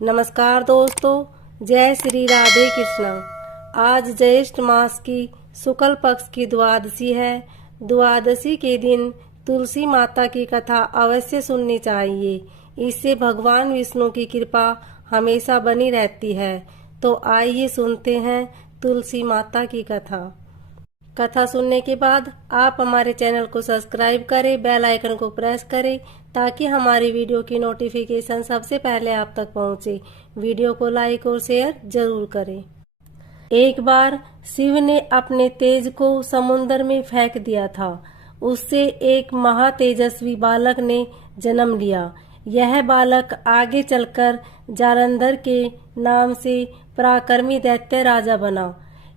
नमस्कार दोस्तों, जय श्री राधे कृष्णा। आज ज्येष्ठ मास की शुक्ल पक्ष की द्वादशी है। द्वादशी के दिन तुलसी माता की कथा अवश्य सुननी चाहिए। इससे भगवान विष्णु की कृपा हमेशा बनी रहती है। तो आइए सुनते हैं तुलसी माता की कथा। कथा सुनने के बाद आप हमारे चैनल को सब्सक्राइब करें, बेल आइकन को प्रेस करें ताकि हमारी वीडियो की नोटिफिकेशन सबसे पहले आप तक पहुंचे। वीडियो को लाइक और शेयर जरूर करें। एक बार शिव ने अपने तेज को समुद्र में फेंक दिया था। उससे एक महातेजस्वी बालक ने जन्म लिया। यह बालक आगे चलकर जालंधर के नाम से पराक्रमी दैत्य राजा बना।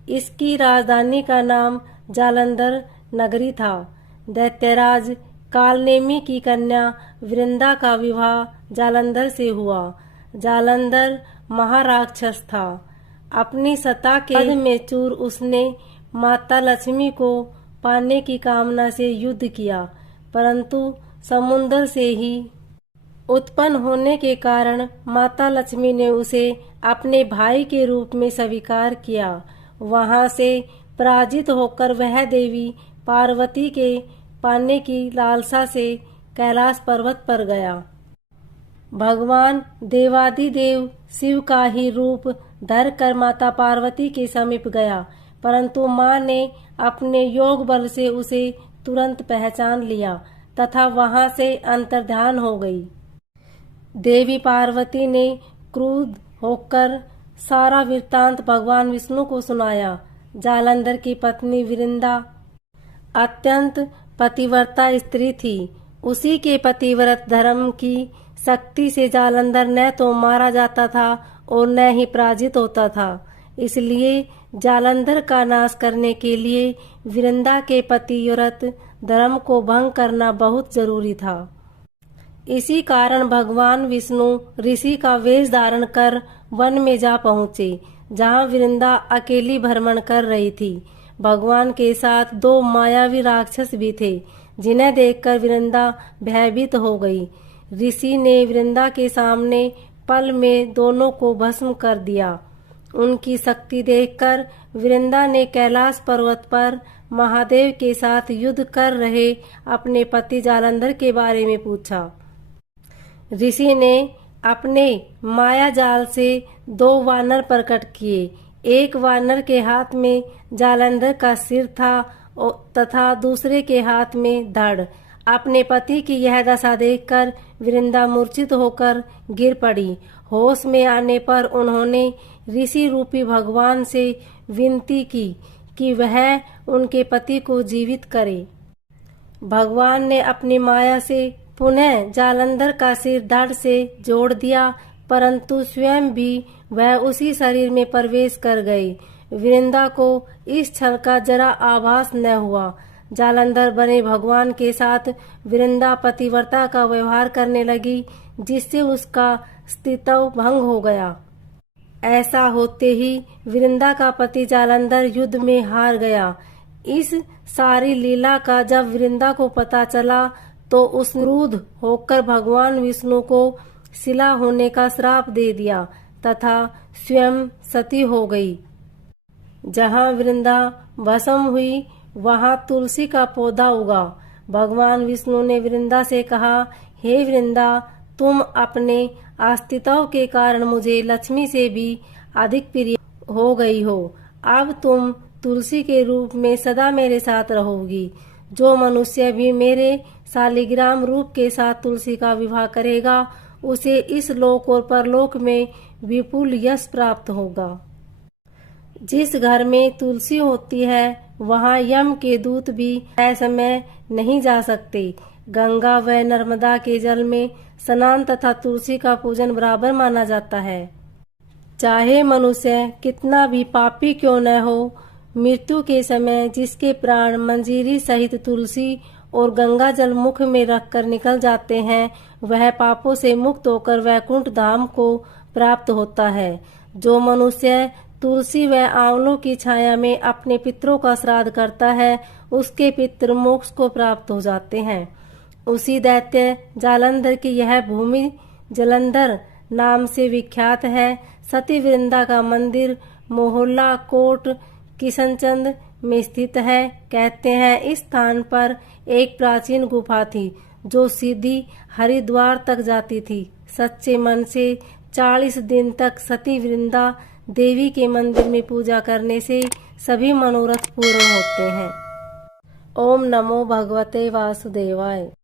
इसकी राजधानी का नाम जालंधर नगरी था। दैत्यराज कालनेमी की कन्या वृंदा का विवाह जालंधर से हुआ। जालंधर महाराक्षस था। अपनी सत्ता के पद में चूर उसने माता लक्ष्मी को पाने की कामना से युद्ध किया, परंतु समुद्र से ही उत्पन्न होने के कारण माता लक्ष्मी ने उसे अपने भाई के रूप में स्वीकार किया। वहां से पराजित होकर वह देवी पार्वती के पाने की लालसा से कैलाश पर्वत पर गया। भगवान देवादिदेव शिव का ही रूप धर कर माता पार्वती के समीप गया, परंतु मां ने अपने योग बल से उसे तुरंत पहचान लिया तथा वहां से अंतर्ध्यान हो गई। देवी पार्वती ने क्रुद्ध होकर सारा वृत्तांत भगवान विष्णु को सुनाया। जालंधर की पत्नी वृंदा अत्यंत पतिव्रता स्त्री थी। उसी के पतिव्रत धर्म की शक्ति से जालंधर न तो मारा जाता था और न ही पराजित होता था। इसलिए जालंधर का नाश करने के लिए वृंदा के पतिव्रत धर्म को भंग करना बहुत जरूरी था। इसी कारण भगवान विष्णु ऋषि का वेश धारण कर वन में जा पहुँचे, जहाँ वृंदा अकेली भ्रमण कर रही थी। भगवान के साथ दो मायावी राक्षस भी थे, जिन्हें देखकर वृंदा भयभीत हो गई। ऋषि ने वृंदा के सामने पल में दोनों को भस्म कर दिया। उनकी शक्ति देखकर वृंदा ने कैलाश पर्वत पर महादेव के साथ युद्ध कर रहे अपने पति जालंधर के बारे में पूछा। ऋषि ने अपने माया जाल से दो वानर प्रकट किए। एक वानर के हाथ में जालंधर का सिर था तथा दूसरे के हाथ में धड़। अपने पति की यह दशा देखकर वृंदा मूर्छित होकर गिर पड़ी। होश में आने पर उन्होंने ऋषि रूपी भगवान से विनती की कि वह उनके पति को जीवित करे। भगवान ने अपनी माया से पुनः जालंधर का सिर धड़ से जोड़ दिया, परंतु स्वयं भी वह उसी शरीर में प्रवेश कर गई। वृंदा को इस छल का जरा आभास न हुआ। जालंधर बने भगवान के साथ वृंदा पतिव्रता का व्यवहार करने लगी, जिससे उसका अस्तित्व भंग हो गया। ऐसा होते ही वृंदा का पति जालंधर युद्ध में हार गया। इस सारी लीला का जब वृंदा को पता चला तो उस क्रुद्ध होकर भगवान विष्णु को शिला होने का श्राप दे दिया तथा स्वयं सती हो गई। जहाँ वृंदा भस्म हुई वहाँ तुलसी का पौधा उगा। भगवान विष्णु ने वृंदा से कहा, हे वृंदा, तुम अपने अस्तित्व के कारण मुझे लक्ष्मी से भी अधिक प्रिय हो गई हो। अब तुम तुलसी के रूप में सदा मेरे साथ रहोगी। जो मनुष्य भी मेरे शालिग्राम रूप के साथ तुलसी का विवाह करेगा, उसे इस लोक और परलोक में विपुल यश प्राप्त होगा। जिस घर में तुलसी होती है वहाँ यम के दूत भी समय नहीं जा सकते। गंगा व नर्मदा के जल में स्नान तथा तुलसी का पूजन बराबर माना जाता है। चाहे मनुष्य कितना भी पापी क्यों न हो, मृत्यु के समय जिसके प्राण मंजीरी सहित तुलसी और गंगा जल मुख में रखकर निकल जाते हैं, वह पापों से मुक्त होकर वैकुंठ धाम को प्राप्त होता है। जो मनुष्य तुलसी व आंवलों की छाया में अपने पितरों का श्राद्ध करता है, उसके पितृ मोक्ष को प्राप्त हो जाते हैं। उसी दैत्य जालंधर की यह भूमि जलंधर नाम से विख्यात है। सती वृंदा का मंदिर मोहल्ला कोट किशनचंद में स्थित है। कहते हैं इस स्थान पर एक प्राचीन गुफा थी जो सीधी हरिद्वार तक जाती थी। सच्चे मन से 40 दिन तक सती वृंदा देवी के मंदिर में पूजा करने से सभी मनोरथ पूर्ण होते हैं। ओम नमो भगवते वासुदेवाय।